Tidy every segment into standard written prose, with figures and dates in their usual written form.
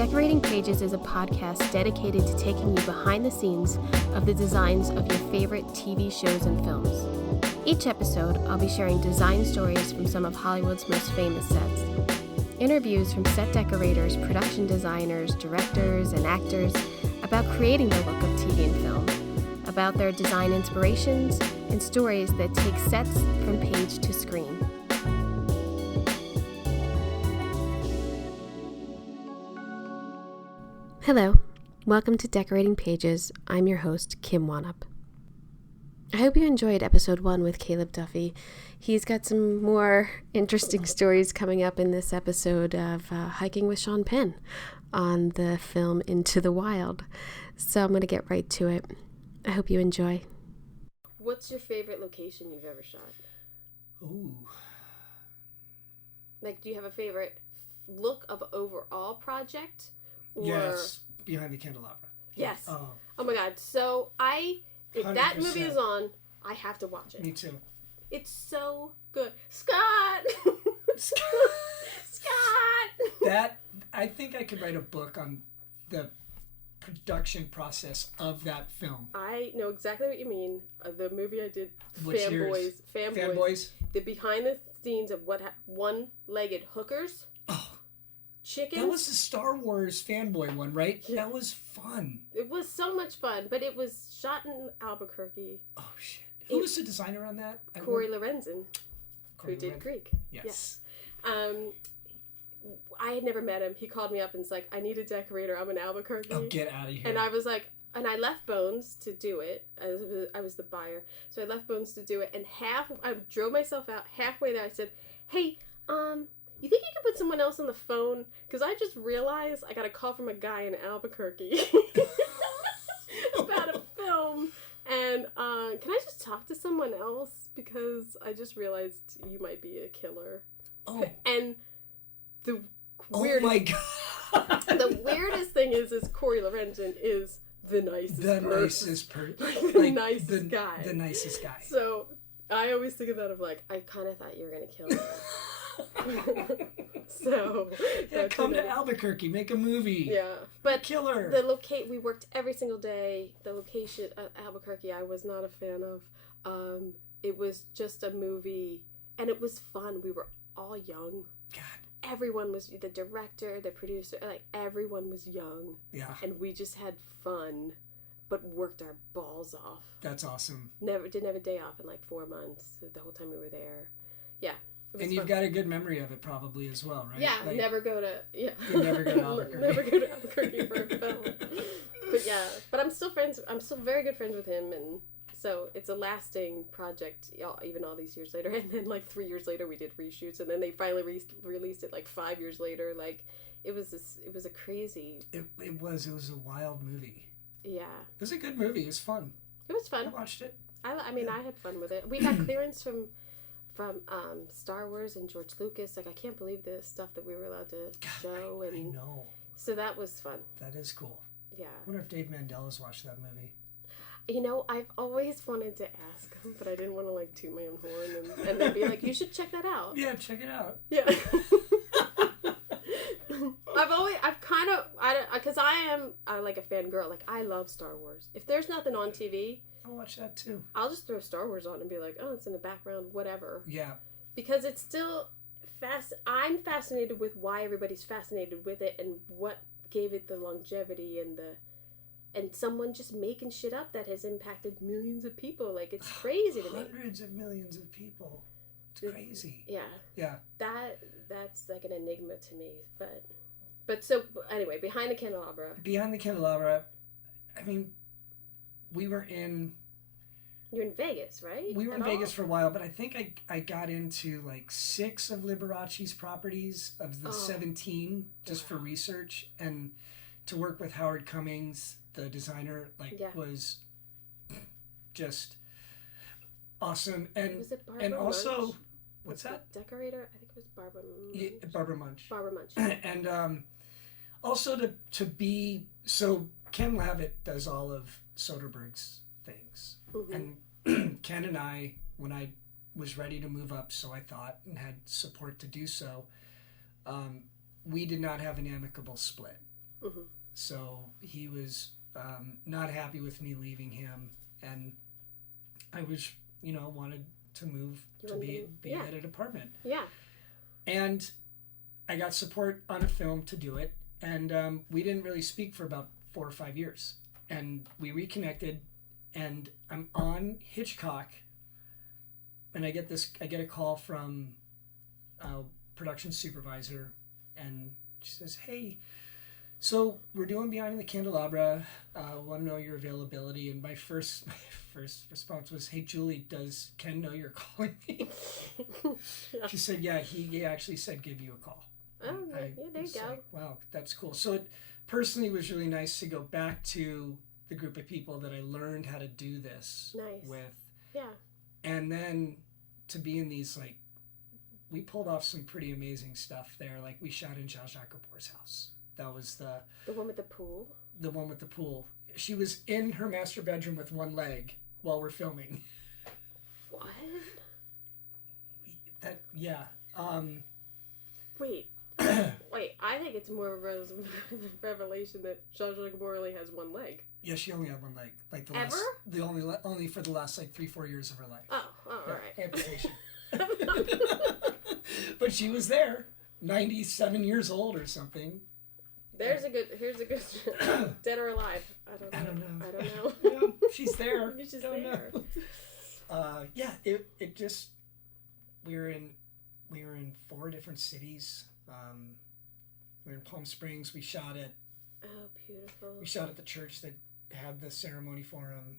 Decorating Pages is a podcast dedicated to taking you behind the scenes of the designs of your favorite TV shows and films. Each episode, I'll be sharing design stories from some of Hollywood's most famous sets. Interviews from set decorators, production designers, directors, and actors about creating the look of TV and film, about their design inspirations, and stories that take sets from page to screen. Hello, welcome to Decorating Pages. I'm your host, Kim Wanup. I hope you enjoyed episode 1 with Caleb Duffy. He's got some more interesting stories coming up in this episode of hiking with Sean Peen on the film Into the Wild. So I'm going to get right to it. I hope you enjoy. What's your favorite location you've ever shot? Ooh. Like, do you have a favorite look of overall project? Or... Yes, Behind the Candelabra. Yes. Oh my God. So if 100%. that movie is on, I have to watch it. Me too. It's so good. Scott! Scott! I think I could write a book on the production process of that film. I know exactly what you mean. The movie I did, Which Fanboys. The behind the scenes of what one-legged hookers. Chickens. That was the Star Wars fanboy one, right? Yeah. That was fun. It was so much fun, but it was shot in Albuquerque. Oh, shit. Who was the designer on that? Corey Lorenzen, who did Greek. Yes. I had never met him. He called me up and was like, I need a decorator. I'm in Albuquerque. Oh, get out of here. And I was like, and I left Bones to do it. I was the buyer. So I left Bones to do it. And I drove myself out. Halfway there, I said, hey, you think you could put someone else on the phone? Because I just realized I got a call from a guy in Albuquerque about a film. And can I just talk to someone else? Because I just realized you might be a killer. Oh. And the weirdest thing is Corey Lorenzen is the nicest person. The nicest guy. The nicest guy. So I always think of that of like, I kind of thought you were going to kill me. So yeah, come to Albuquerque, make a movie. Yeah, but killer. We worked every single day. The location at Albuquerque, I was not a fan of. It was just a movie, and it was fun. We were all young. God, everyone was the director, the producer, like everyone was young. Yeah, and we just had fun, but worked our balls off. That's awesome. Didn't have a day off in like 4 months. The whole time we were there. Yeah. And you've got a good memory of it probably as well, right? Yeah, like, never go to Albuquerque. Never go to Albuquerque for a film. But yeah, but I'm still very good friends with him, and so it's a lasting project, even all these years later. And then like 3 years later, we did reshoots, and then they finally released it like 5 years later. Like it was a crazy. It was a wild movie. Yeah. It was a good movie. It was fun. It was fun. I watched it. I mean, I had fun with it. We got clearance from Star Wars and George Lucas. Like, I can't believe the stuff that we were allowed to show. I know. So that was fun. That is cool. Yeah. I wonder if Dave Mandela's watched that movie. You know, I've always wanted to ask him, but I didn't want to, like, toot my own horn and then be like, you should check that out. Yeah, check it out. Yeah. Because I'm like a fangirl. Like, I love Star Wars. If there's nothing on TV... I'll watch that too. I'll just throw Star Wars on and be like, oh, it's in the background, whatever. Yeah. Because it's still I'm fascinated with why everybody's fascinated with it and what gave it the longevity and someone just making shit up that has impacted millions of people. Like, it's crazy to me. Hundreds of millions of people. It's crazy. Yeah. Yeah. That's like an enigma to me. But so anyway, Behind the Candelabra. Behind the Candelabra, I mean, you're in Vegas, right? We were in Vegas for a while, but I think I got into like 6 of Liberace's properties of the 17 just for research, and to work with Howard Cummings, the designer, was just awesome. And was it Barbara and also Munch? What's that? Decorator? I think it was Barbara Munch. Yeah, Barbara Munch. Barbara Munch. And also to be so Ken Lavitt does all of Soderbergh's things. Mm-hmm. And Ken and I, when I was ready to move up, so I thought, and had support to do so, we did not have an amicable split. Mm-hmm. So he was not happy with me leaving him, and I was, wanted to move to be at an apartment. Yeah. And I got support on a film to do it, and we didn't really speak for about 4 or 5 years. And we reconnected, and I'm on Hitchcock, and I get a call from a production supervisor, and she says, "Hey, so we're doing Behind the Candelabra. Want to know your availability?" And my first response was, "Hey, Julie, does Ken know you're calling me?" She said, "Yeah, he actually said give you a call." Oh, yeah, there you go. Like, wow, that's cool. So it personally was really nice to go back to the group of people that I learned how to do this with. Yeah. And then to be in these, like, we pulled off some pretty amazing stuff there. Like, we shot in Zsa Zsa Gabor's house. That was the one with the pool? The one with the pool. She was in her master bedroom with one leg while we're filming. What? Yeah. Wait, I think it's more of a revelation that Zsa Zsa Gabor only has one leg. Yeah, she only had one leg. Like only for the last, like, 3-4 years of her life. Oh, all right. Amputation. But she was there, 97 years old or something. Here's a good dead or alive. I don't know. Yeah, she's there. She's just there. Yeah, it just we were in 4 different cities. We were in Palm Springs. We shot at beautiful. We shot at the church that had the ceremony for him.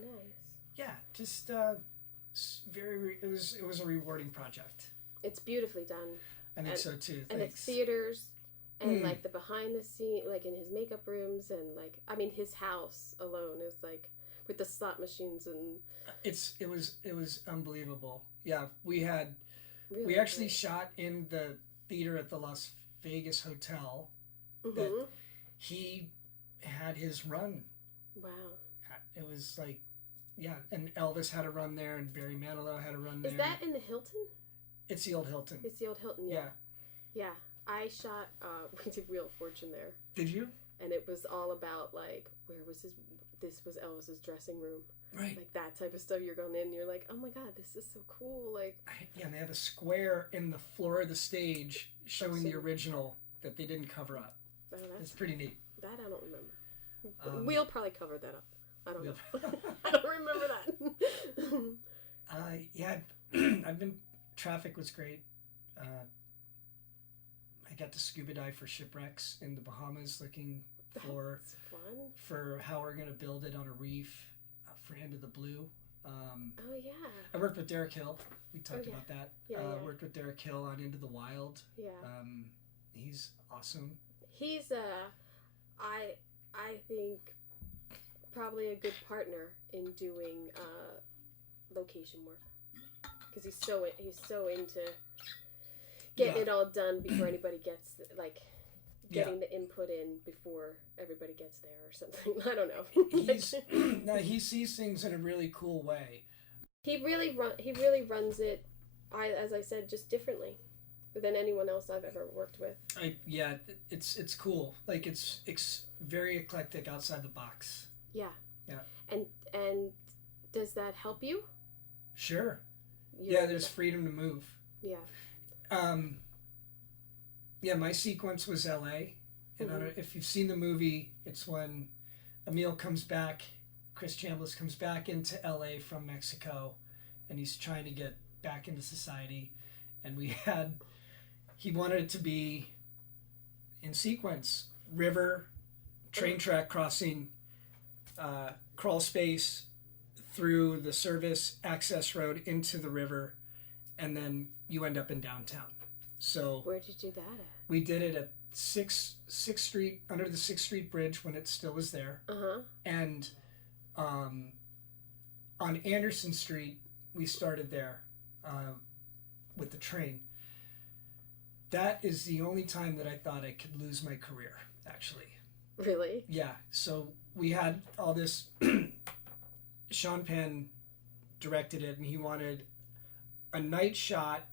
Nice. Yeah, just it was a rewarding project. It's beautifully done. I think so too. And Thanks. it's theaters. And, like, the behind the scene, like, in his makeup rooms, and, like, I mean, his house alone is, like, with the slot machines and... It was unbelievable. Yeah, we really actually great. shot in the theater at the Las Vegas hotel Mm-hmm. that he had his run. Wow. It was like, yeah, and Elvis had a run there, and Barry Manilow had a run there. Is that in the Hilton? It's the old Hilton. It's the old Hilton, yeah. Yeah. I shot, we did Wheel of Fortune there. Did you? And it was all about, like, this was Elvis's dressing room. Right. Like, that type of stuff. You're going in and you're like, oh my God, this is so cool. Like, and they had a square in the floor of the stage showing the original that they didn't cover up. Oh, it's pretty neat. That I don't remember. Wheel probably covered that up. I don't know. Wheel. I don't remember that. Yeah, traffic was great. I got to scuba dive for shipwrecks in the Bahamas, looking for how we're going to build it on a reef for End of the Blue. Yeah. I worked with Derek Hill. We talked about that. Yeah. Worked with Derek Hill on Into the Wild. Yeah. He's awesome. He's I think probably a good partner in doing location work, because he's so into getting it all done before anybody gets, like, getting the input in before everybody gets there or something. I don't know. He sees things in a really cool way. He really runs it, as I said, just differently than anyone else I've ever worked with. It's cool. Like, it's very eclectic, outside the box. Yeah. Yeah. And does that help you? Sure. There's freedom to move. Yeah. My sequence was L.A. And if you've seen the movie, it's when Emil comes back, Chris Chambliss comes back into L.A. from Mexico, and he's trying to get back into society. And he wanted it to be in sequence: river, train track crossing, crawl space, through the service access road into the river, and then you end up in downtown. So where did you do that at? We did it at 6th Street, under the 6th Street Bridge when it still was there. Uh-huh. And on Anderson Street, we started there with the train. That is the only time that I thought I could lose my career, actually. Really? Yeah. So we had all this. Sean Peen directed it, and he wanted a night shot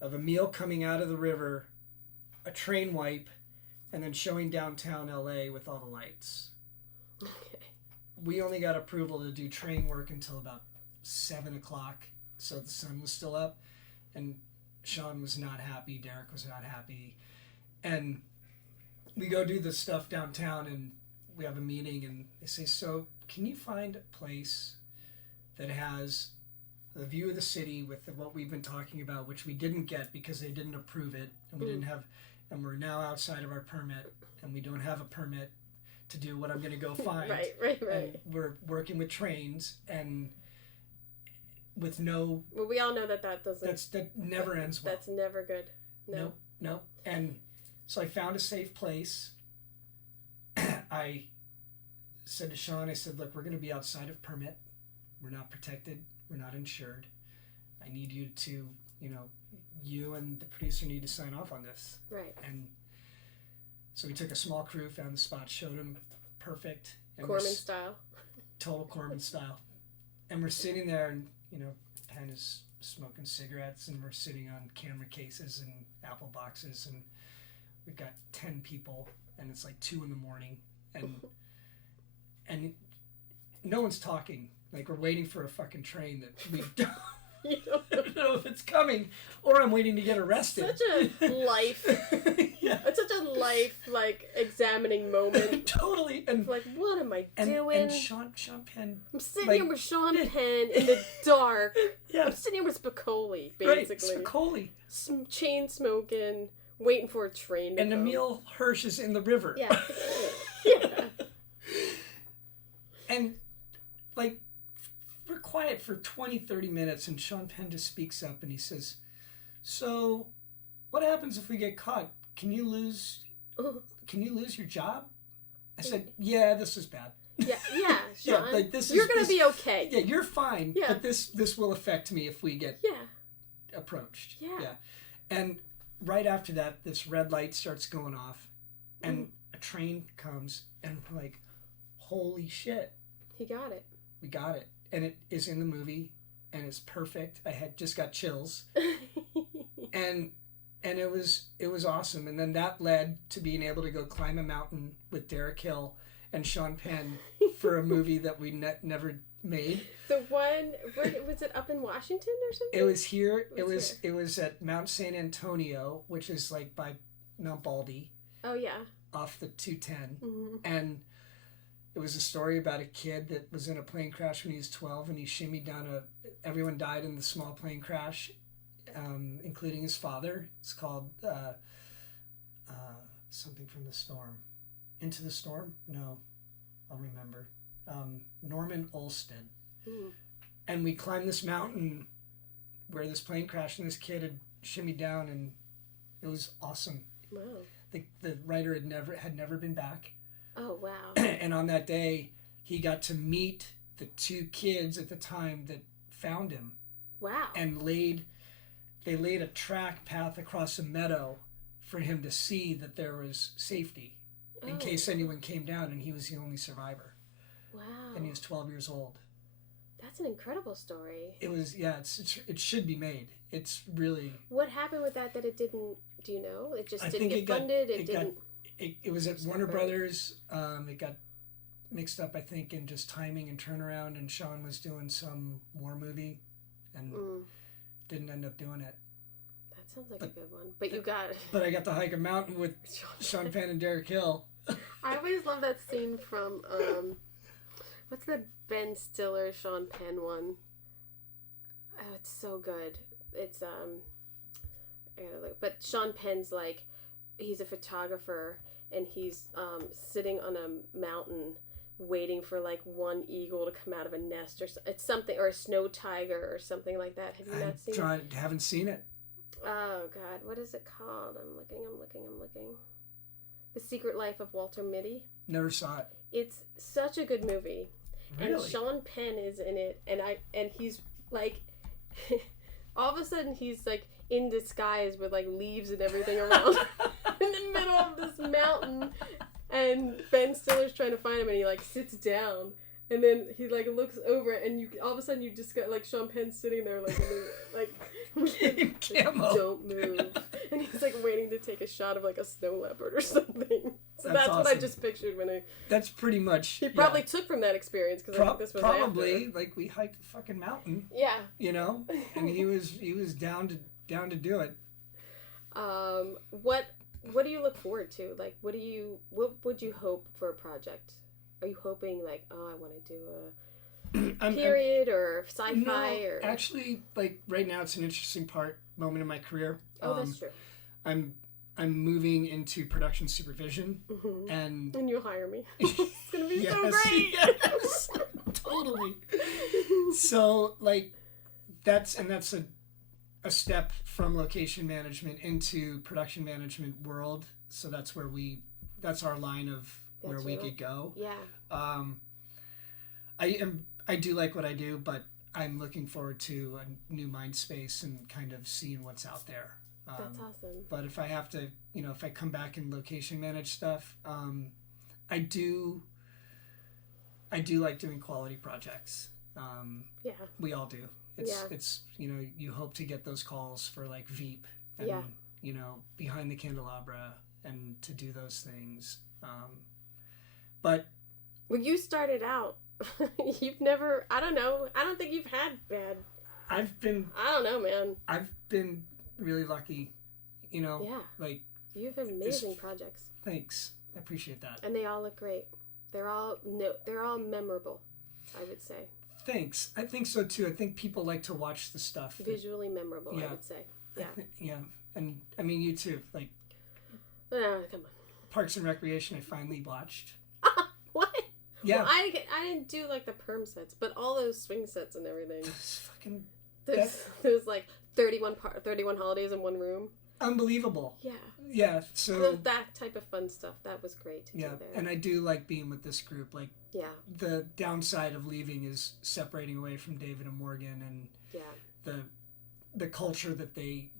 of Emil coming out of the river, a train wipe, and then showing downtown LA with all the lights. Okay. We only got approval to do train work until about 7 o'clock, so the sun was still up, and Sean was not happy, Derek was not happy, and we go do the stuff downtown, and we have a meeting, and they say, so can you find a place that has the view of the city with what we've been talking about, which we didn't get because they didn't approve it, and we didn't have, and we're now outside of our permit, and we don't have a permit to do what I'm going to go find. Right. And we're working with trains, and with no... Well, we all know that doesn't... That never ends well. That's never good. No. And so I found a safe place. I said to Sean, I said, look, we're going to be outside of permit. We're not protected. We're not insured. I need you to, you and the producer need to sign off on this. Right. And so we took a small crew, found the spot, showed him perfect. Corman style. Total Corman style. And we're sitting there, and, Penn is smoking cigarettes, and we're sitting on camera cases and apple boxes, and we've got 10 people, and it's like 2 a.m, and no one's talking. Like, we're waiting for a fucking train that we don't... I don't know if it's coming, or I'm waiting to get arrested. Such a life. Yeah. It's such a life, examining moment. Totally. And like, what am I doing? And Sean Penn. I'm sitting here with Sean Penn in the dark. Yeah. I'm sitting here with Spicoli, basically. Right, Spicoli. Chain smoking, waiting for a train to come. And Emil Hirsch is in the river. Yeah. Yeah. And, we're quiet for 20, 30 minutes, and Sean Penn just speaks up, and he says, so what happens if we get caught? Can you lose your job? I said, yeah, this is bad. Yeah, Sean. Yeah, you're going to be okay. Yeah, you're fine, yeah. But this will affect me if we get approached. Yeah. And right after that, this red light starts going off, and a train comes, and we're like, holy shit. He got it. We got it. And it is in the movie, and it's perfect. I had just got chills, and it was awesome. And then that led to being able to go climb a mountain with Derek Hill and Sean Penn for a movie that we never made. The one, was it up in Washington or something? It was here. It was at Mount San Antonio, which is like by Mount Baldy. Oh yeah. Off the 210, and. It was a story about a kid that was in a plane crash when he was 12, and he shimmied down everyone died in the small plane crash, including his father. It's called something from the storm. Into the Storm? No, I'll remember. Norman Olsted. And we climbed this mountain where this plane crashed, and this kid had shimmied down, and it was awesome. Wow. The writer had never been back. Oh, wow. And on that day, he got to meet the 2 kids at the time that found him. Wow. And they laid a track path across a meadow for him to see that there was safety in case anyone came down, and he was the only survivor. Wow. And he was 12 years old. That's an incredible story. It was, it should be made. It's really... What happened with that it didn't, do you know? It just didn't get funded? It was at Warner Brothers. It got mixed up, I think, in just timing and turnaround, and Sean was doing some war movie and didn't end up doing it. That sounds like a good one. But you got it. But I got to hike a mountain with Sean Penn and Derek Hill. I always love that scene from, what's the Ben Stiller, Sean Penn one? Oh, it's so good. It's, but Sean Penn's he's a photographer, and he's sitting on a mountain waiting for one eagle to come out of a nest, or it's something, or a snow tiger or something like that. Have you not seen it? Haven't seen it. Oh God, what is it called? I'm looking. The Secret Life of Walter Mitty. Never saw it. It's such a good movie. Really? And Sean Penn is in it, and he's all of a sudden he's in disguise with leaves and everything around in the middle of this mountain, and Ben Stiller's trying to find him, and he sits down, and then he looks over, and you all of a sudden you just got Sean Penn sitting there camo. Don't move, and he's waiting to take a shot of like a snow leopard or something. So that's awesome. what I just pictured when I. That's pretty much. He probably took from that experience because I think this was probably after. like we hiked the fucking mountain. Yeah. You know, and he was down to do it. What do you look forward to? Like, what would you hope for a project? Are you hoping like, oh, I want to do a period or sci-fi or? Actually, like right now, it's an interesting moment in my career. Oh, that's true. I'm moving into production supervision, and you hire me. It's gonna be so great. Yes, totally. So like, that's a step from location management into production management world. So that's our line of where we could go. Yeah. I do like what I do, but I'm looking forward to a new mind space and kind of seeing what's out there. That's awesome. But if I have to, if I come back and location manage stuff, I do like doing quality projects. Yeah. We all do. It's you hope to get those calls for like VEEP and Behind the Candelabra and to do those things. But when you started out, you've never. I don't know. I don't think you've had bad. I don't know, man. I've been really lucky, Yeah. Like you have amazing projects. Thanks, I appreciate that. And they all look great. They're all memorable, I would say. Thanks. I think so too. I think people like to watch the stuff. Visually memorable, I would say. Yeah. Yeah. And I mean, you too. Like, come on. Parks and Recreation, I finally watched. What? Yeah. Well, I didn't do like the perm sets, but all those swing sets and everything. Fucking. There's like 31 holidays in one room. Unbelievable. Yeah. Yeah. So that type of fun stuff, that was great to do there. And I do like being with this group. Like, the downside of leaving is separating away from David and Morgan, and the culture that they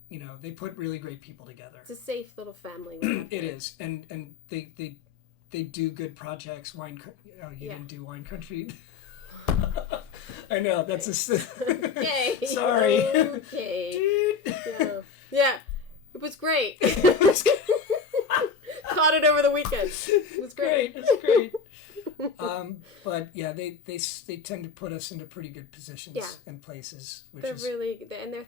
put really great people together. It's a safe little family. It is, and they do good projects. Didn't do Wine Country. I know that's a. Okay. Sorry. Okay. Dude. Yeah. It was great. Caught it over the weekend. It was great. It's great. But yeah, they tend to put us into pretty good positions and places. They're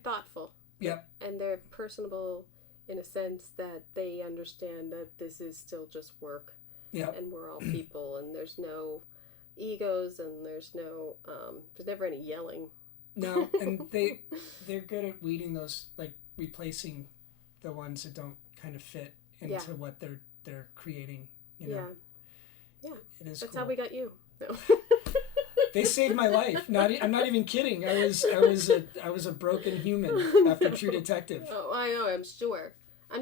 thoughtful. Yep. And they're personable in a sense that they understand that this is still just work. Yep. And we're all people, and there's no egos, and there's never any yelling. No, and they're good at weeding those, like replacing the ones that don't kind of fit into what they're creating. Yeah. It is. That's cool. how we got you. No. They saved my life. I'm not even kidding. I was a broken human after True Detective. Oh, I know. I'm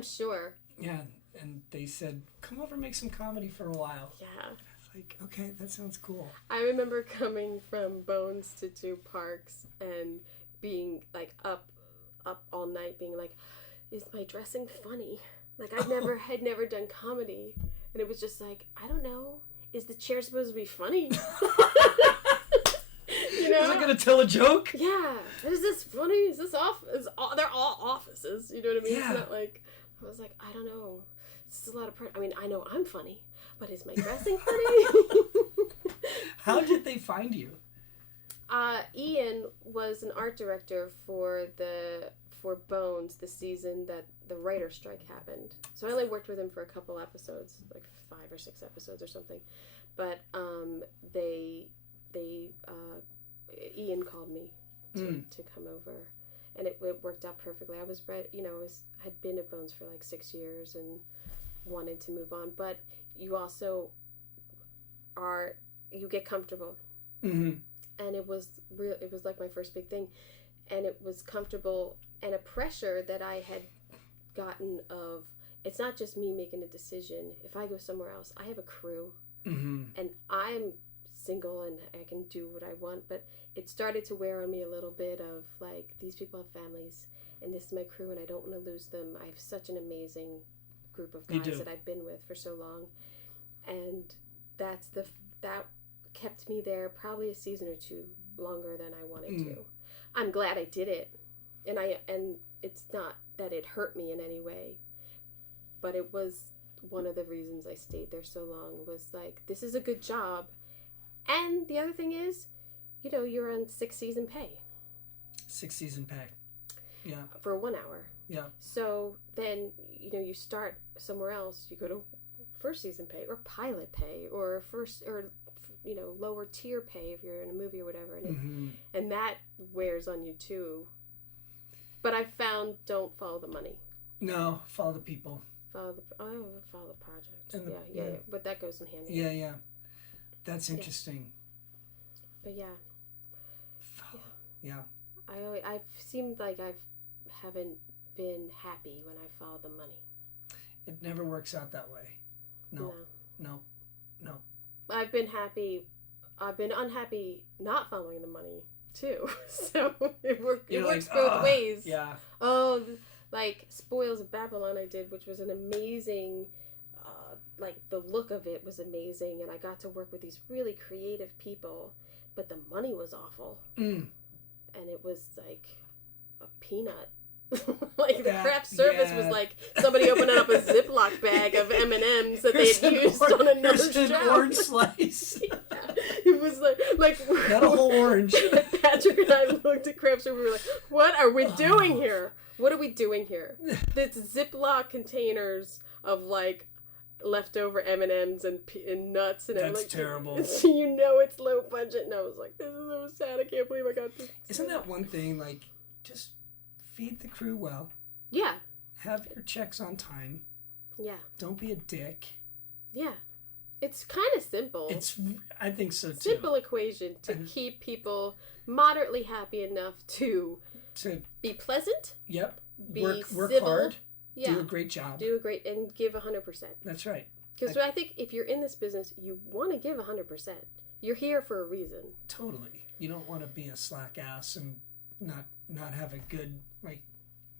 sure. Yeah, and they said, "Come over, and make some comedy for a while." Yeah. Like, okay, that sounds cool. I remember coming from Bones to do Parks and being like up all night, being like, "Is my dressing funny?" Like had never done comedy, and it was just like, I don't know. Is the chair supposed to be funny? Is it gonna tell a joke? Yeah. Is this funny? Is this off? They're all offices. You know what I mean? Yeah. It's not like I was like, I don't know. This is a lot of I mean, I know I'm funny, but is my dressing funny? How did they find you? Ian was an art director for Bones the season that the writer's strike happened. So I only worked with him for a couple episodes, like 5 or 6 episodes or something. But Ian called me to come over, and it worked out perfectly. I was had been at Bones for like 6 years and wanted to move on, but you also you get comfortable. Mm-hmm. And it was like my first big thing, and it was comfortable, and a pressure that I had gotten of, it's not just me making a decision. If I go somewhere else, I have a crew, and I'm single and I can do what I want, but it started to wear on me a little bit of like, these people have families and this is my crew and I don't want to lose them. I have such an amazing group of guys that I've been with for so long, and that kept me there probably a season or 2 longer than I wanted to. I'm glad I did it, and it's not that it hurt me in any way, but it was one of the reasons I stayed there so long was like, this is a good job. And the other thing is, you know, you're on 6 season pay. 6 season pay. Yeah. For 1 hour. Yeah. So then, you know, you start somewhere else, you go to first season pay or pilot pay or you know, lower tier pay if you're in a movie or whatever. And, and that wears on you too. But I found, don't follow the money. No, follow the people. Follow the project. Yeah. But that goes in hand in hand. Yeah. That's interesting. But yeah. Yeah. I've seemed like I haven't been happy when I followed the money. It never works out that way. No. I've been happy. I've been unhappy not following the money too. So it works both ways. Yeah. Oh, like Spoils of Babylon I did, which was an amazing, like the look of it was amazing, and I got to work with these really creative people, but the money was awful. And it was like a peanut. Like the craft service was like somebody opening up a Ziploc bag of M&Ms that they had used on another show. An orange slice. Yeah. It was like not a whole orange. Patrick and I looked at craft service. We were like, "What are we doing here? What are we doing here?" This Ziploc containers of like leftover M&Ms and nuts and that's like, terrible. You know it's low budget, and I was like, "This is so sad. I can't believe I got this." Isn't that one thing? Like, just feed the crew well. Yeah. Have your checks on time. Yeah. Don't be a dick. Yeah. It's kind of simple. I think so too. Simple equation to keep people moderately happy enough to be pleasant. Yep. Be work civil. hard. Yeah. Do a great job. And give 100%. That's right. Because I think if you're in this business, you want to give 100%. You're here for a reason. Totally. You don't want to be a slack ass and not have a good, like,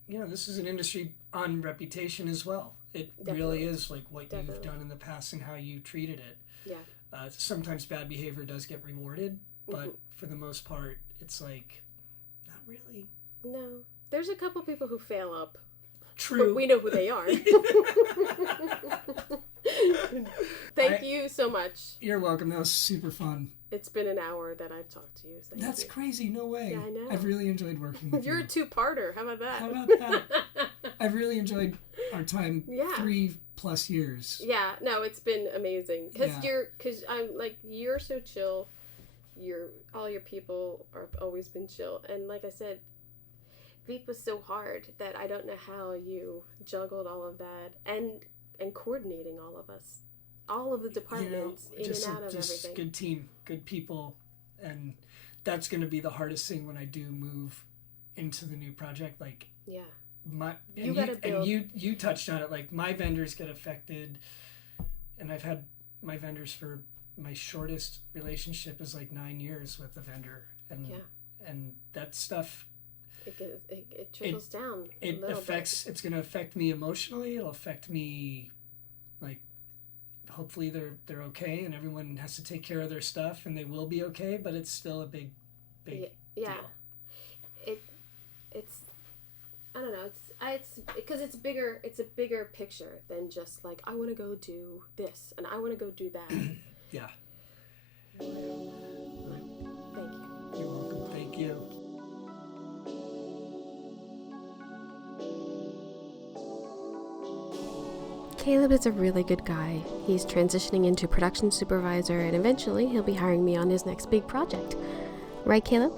you know, this is an industry on reputation as well. It really is like what you've done in the past and how you treated it. Yeah. Sometimes bad behavior does get rewarded, but for the most part, it's like, not really. No. There's a couple people who fail up. True. But we know who they are. Thank you so much. You're welcome. That was super fun. It's been an hour that I've talked to you. So that's crazy. No way. Yeah, I know. I've really enjoyed working with you. You're a two-parter. How about that? How about that? I've really enjoyed our time. Yeah. 3+ years. Yeah. No, it's been amazing. Because I'm like, you're so chill. All your people have always been chill. And like I said, VEEP was so hard that I don't know how you juggled all of that and coordinating all of us. All of the departments in and out of everything. Good team, good people, and that's going to be the hardest thing when I do move into the new project. Like, you touched on it. Like, my vendors get affected, and I've had my vendors for my shortest relationship is like 9 years with the vendor, and that stuff. It trickles down. It's going to affect me emotionally. It'll affect me, like. Hopefully they're okay and everyone has to take care of their stuff and they will be okay, but it's still a big deal. It's I don't know, it's because it's bigger. It's a bigger picture than just like I want to go do this and I want to go do that. Yeah. Thank you. You're welcome. Thank you. Caleb is a really good guy. He's transitioning into production supervisor, and eventually he'll be hiring me on his next big project. Right, Caleb?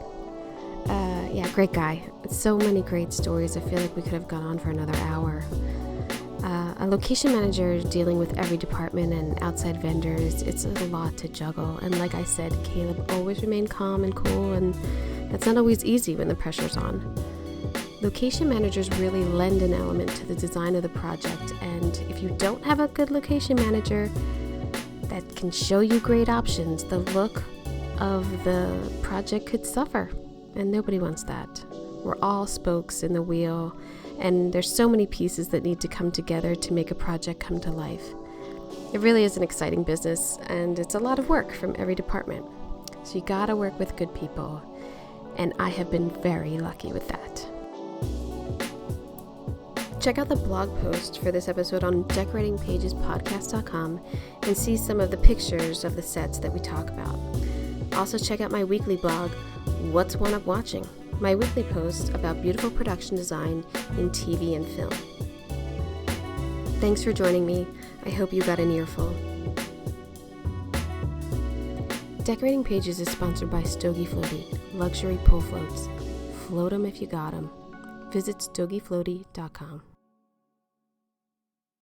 Yeah, great guy. So many great stories. I feel like we could have gone on for another hour. A location manager dealing with every department and outside vendors, it's a lot to juggle. And like I said, Caleb always remained calm and cool, and that's not always easy when the pressure's on. Location managers really lend an element to the design of the project, and if you don't have a good location manager that can show you great options, the look of the project could suffer, and nobody wants that. We're all spokes in the wheel, and there's so many pieces that need to come together to make a project come to life. It really is an exciting business, and it's a lot of work from every department. So you gotta work with good people, and I have been very lucky with that. Check out the blog post for this episode on decoratingpagespodcast.com and see some of the pictures of the sets that we talk about. Also check out my weekly blog, What's One Up Watching? My weekly post about beautiful production design in TV and film. Thanks for joining me. I hope you got an earful. Decorating Pages is sponsored by Stogie Floaty, luxury pull floats. Float 'em if you got 'em. Visit stogiefloaty.com.